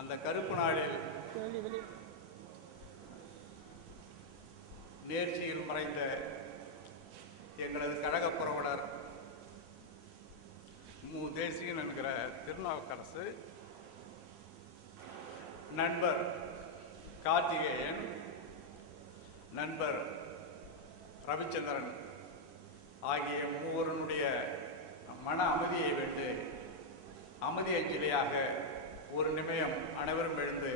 அந்த கருப்பு நாளில் நேர்ச்சியில் மறைந்த எங்களது கழக புரவலர் மு. தேசிகன் என்கிற திருநாவுக்கரசு, நண்பர் கார்த்திகேயன், நண்பர் ரவிச்சந்திரன் ஆகிய மூவருடைய மன அமைதியை விட்டு அமைதி அஞ்சலியாக ஒரு நிமிடம் அனைவரும் எழுந்து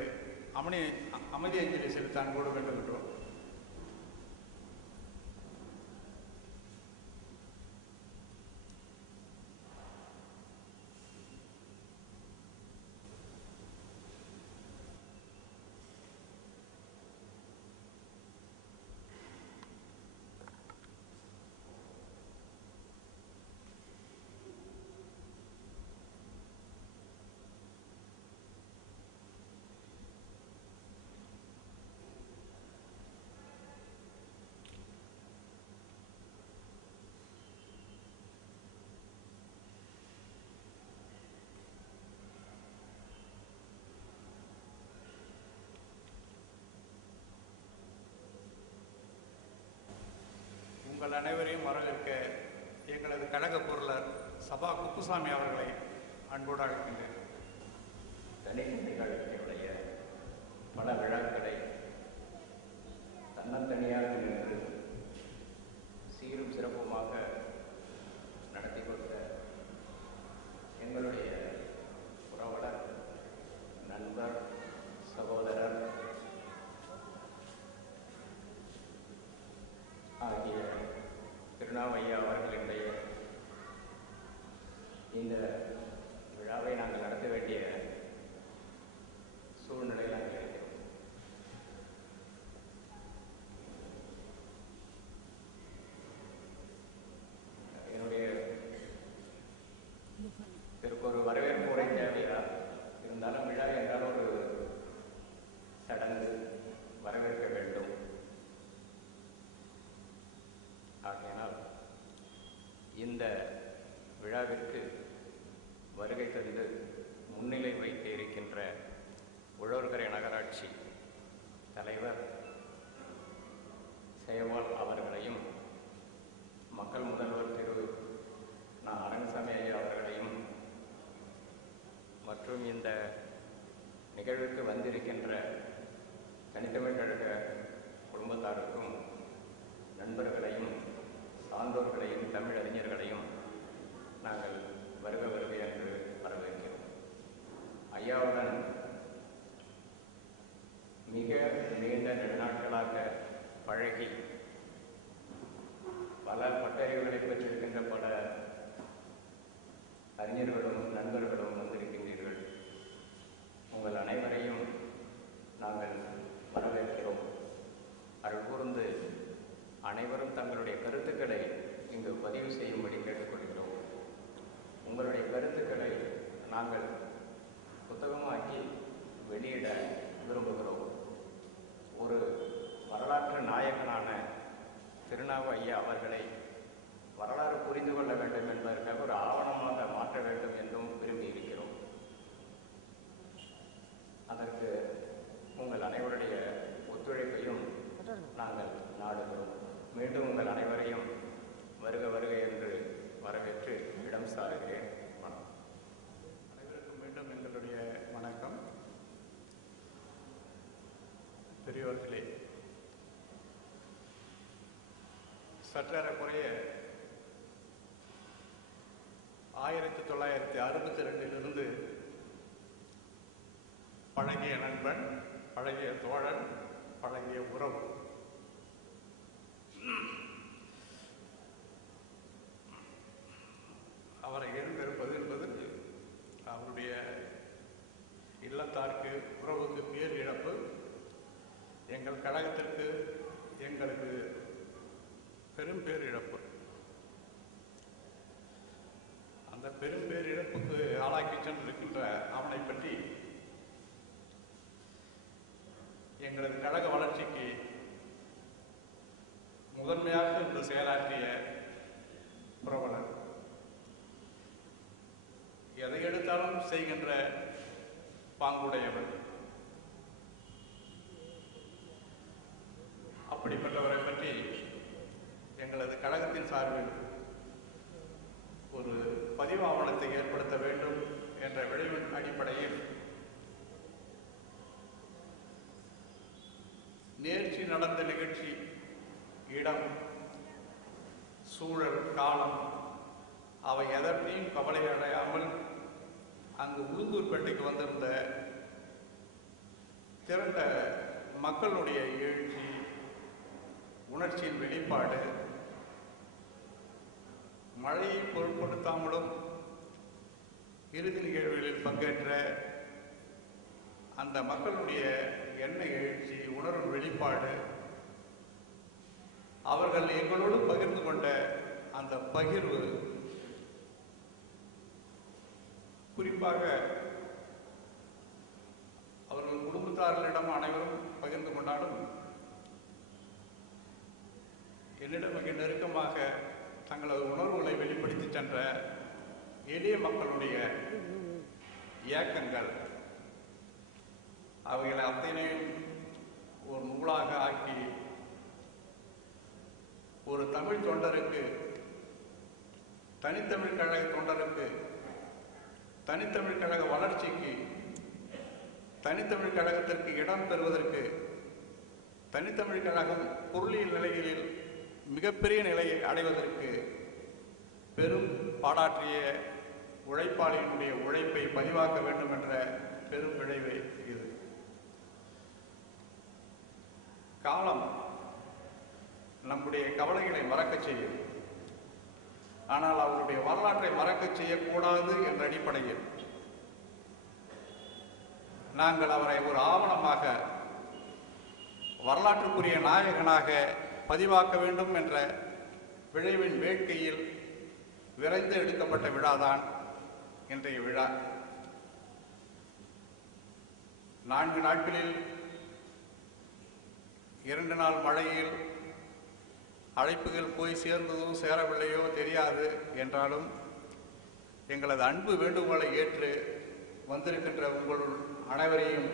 அமைதி அஞ்சலி செலுத்தான் கூட வேண்டும் என்றோம். உங்கள் அனைவரையும் வரவேற்க எங்களது கழக பொருளர் சபா குப்புசாமி அவர்களை அன்போடு அழைக்கின்றேன். தனிநிலைகளுடைய பல விழாக்களை தன்னந்தனியாக நின்று சீரும் சிறப்புமாக நடத்தி கொடுத்த எங்களுடைய புரவலர், நண்பர், சகோதரர் ஆகிய திருநாவையா அவர்களுடைய இந்த விழாவை நாங்கள் நடத்த வேண்டிய சூழ்நிலையில் நாங்கள் இருக்கிறோம். என்னுடைய இதற்கு ஒரு வரவேற்பு உரை தேவையா இருந்தாலும் விழா என்றால் ஒரு சடங்கு, வரவேற்க வேண்டும். ஆகையினால் இந்த விழாவிற்கு வருகை தந்து முன்னிலை வைத்து இருக்கின்ற உழவர்கரை நகராட்சி தலைவர் சேவால் அவர்களையும், மக்கள் முதல்வர் திரு நாராயணசாமி அவர்களையும், மற்றும் இந்த நிகழ்வுக்கு வந்திருக்கின்ற தனித்தமிழ் கழக குடும்பத்தாருக்கும், நண்பர்களையும், சான்றோர்களையும், தமிழறிஞர்களையும் நாங்கள் வருக வருக என்று வரவேற்கிறோம். ஐயாவுடன் மிக நீண்ட நெடுநாட்களாக பழகி பல பட்டறிவுகளை பெற்றிருக்கின்ற பல அறிஞர்களும் நண்பர்களும் வந்திருக்கின்றீர்கள். உங்கள் அனைவரையும் நாங்கள் வரவேற்கிறோம். அருள் கூர்ந்து அனைவரும் தங்களுடைய கருத்துக்களை இங்கு பதிவு செய்யும்படி கேட்டுக்கொள்கிறோம். உங்களுடைய கருத்துக்களை நாங்கள் புத்தகமாக்கி வெளியிட விரும்புகிறோம். ஒரு வரலாற்று நாயகனான திருநாவு ஐயா அவர்களை வரலாறு புரிந்து கொள்ள வேண்டும் என்பதற்காக ஒரு ஆவணமாக மாற்ற வேண்டும் என்றும் விரும்பியிருக்கிறோம். அதற்கு உங்கள் அனைவருடைய ஒத்துழைப்பையும் நாங்கள் நாடுகிறோம். மீண்டும் உங்கள் அனைவரையும் வருக வருக என்று வரவேற்று இடம் உங்களிடம் சாருகிறேன். வணக்கம். அனைவருக்கும் மீண்டும் எங்களுடைய வணக்கம். பெரியோர்களே, சற்றேறக்குறைய 1962 பழகிய நண்பன், பழகிய தோழன், பழகிய உறவு. அவரை எழுந்திருப்பது என்பது அவருடைய இல்லத்தாருக்கு, உறவுக்கு பேர் இழப்பு. எங்கள் கழகத்திற்கு, எங்களுக்கு பெரும் பேர் இழப்பு. அந்த பெரும் பேர் இழப்புக்கு ஆளாக்கி சென்றிருக்கின்ற அவனை பற்றி எங்களது கழக வளர்ச்சிக்கு முதன்மையாக இன்று செயலாற்றிய புரவலர், எதை எடுத்தாலும் செய்கின்ற பாங்குடையவர். அப்படிப்பட்டவரை பற்றி எங்களது கழகத்தின் சார்பில் ஒரு பதிவு ஆவணத்தை ஏற்படுத்த வேண்டும் என்ற விளைவின் அடிப்படையில் நேர்ச்சி நடந்த நிகழ்ச்சி, இடம், சூழல், காலம் அவை எதற்றையும் கவலை அடையாமல் அங்கு உளுந்தூர்பேட்டைக்கு வந்திருந்த திரண்ட மக்களுடைய எழுச்சி, உணர்ச்சியின் வெளிப்பாடு, மழையை பொருட்படுத்தாமலும் இறுதி நிகழ்வுகளில் பங்கேற்ற அந்த மக்களுடைய எண்ண எழுச்சி, உணர்வு வெளிப்பாடு, அவர்கள் எங்களோடு பகிர்ந்து கொண்ட அந்த பகிர்வு, குறிப்பாக அவர்கள் குடும்பத்தார்களிடம் அனைவரும் பகிர்ந்து கொண்டாலும் என்னிடம் மிக நெருக்கமாக தங்களது உணர்வுகளை வெளிப்படுத்தி சென்ற எளிய மக்களுடைய இயக்கங்கள், அவைகளை அத்தனையும் ஒரு நூலாக ஆக்கி ஒரு தமிழ் தொண்டருக்கு, தனித்தமிழ் கழக தொண்டருக்கு, தனித்தமிழ் கழக வளர்ச்சிக்கு, தனித்தமிழ் கழகத்திற்கு இடம் பெறுவதற்கு, தனித்தமிழ் கழகம் பொருளியல் நிலைகளில் மிகப்பெரிய நிலையை அடைவதற்கு பெரும் பாடாற்றிய உழைப்பாளியினுடைய உழைப்பை பதிவாக்க வேண்டும் என்ற பெரும் விளைவை இது. காலம் நம்முடைய கவலைகளை மறக்கச் செய்யும். ஆனால் அவருடைய வரலாற்றை மறக்கச் செய்யக்கூடாது என்ற அடிப்படையில் நாங்கள் அவரை ஒரு ஆவணமாக, வரலாற்றுக்குரிய நாயகனாக பதிவாக்க வேண்டும் என்ற விளைவின் வேட்கையில் விரைந்து எடுக்கப்பட்ட விழாதான் இன்றைய விழா. 4 நாட்களில் 2 நாள் மழையில் அழைப்புகள் போய் சேர்ந்ததோ சேரவில்லையோ தெரியாது என்றாலும் எங்களது அன்பு வேண்டுகோளை ஏற்று வந்திருக்கின்ற உங்கள் அனைவரையும்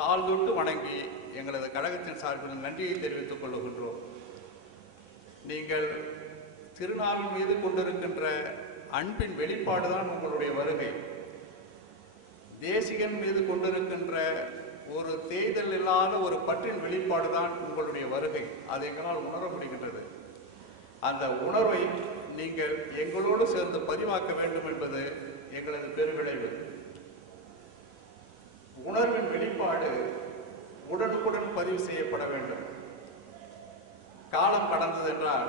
தாழ்தொட்டு வணங்கி எங்களது கழகத்தின் சார்பில் நன்றியை தெரிவித்துக் கொள்கின்றோம். நீங்கள் திருநாளின் மீது கொண்டிருக்கின்ற அன்பின் வெளிப்பாடுதான் உங்களுடைய வருகை. தேசிகன் மீது கொண்டிருக்கின்ற ஒரு தேய்தல் இல்லாத ஒரு பற்றின் வெளிப்பாடுதான் உங்களுடைய வருகை. அது எங்களால் உணர முடிகின்றது. அந்த உணர்வை நீங்கள் எங்களோடு சேர்ந்து பதிவாக்க வேண்டும் என்பது எங்களது பெருவிளைவு. உணர்வின் வெளிப்பாடு உடனுக்குடன் பதிவு செய்யப்பட வேண்டும். காலம் கடந்தது என்றால்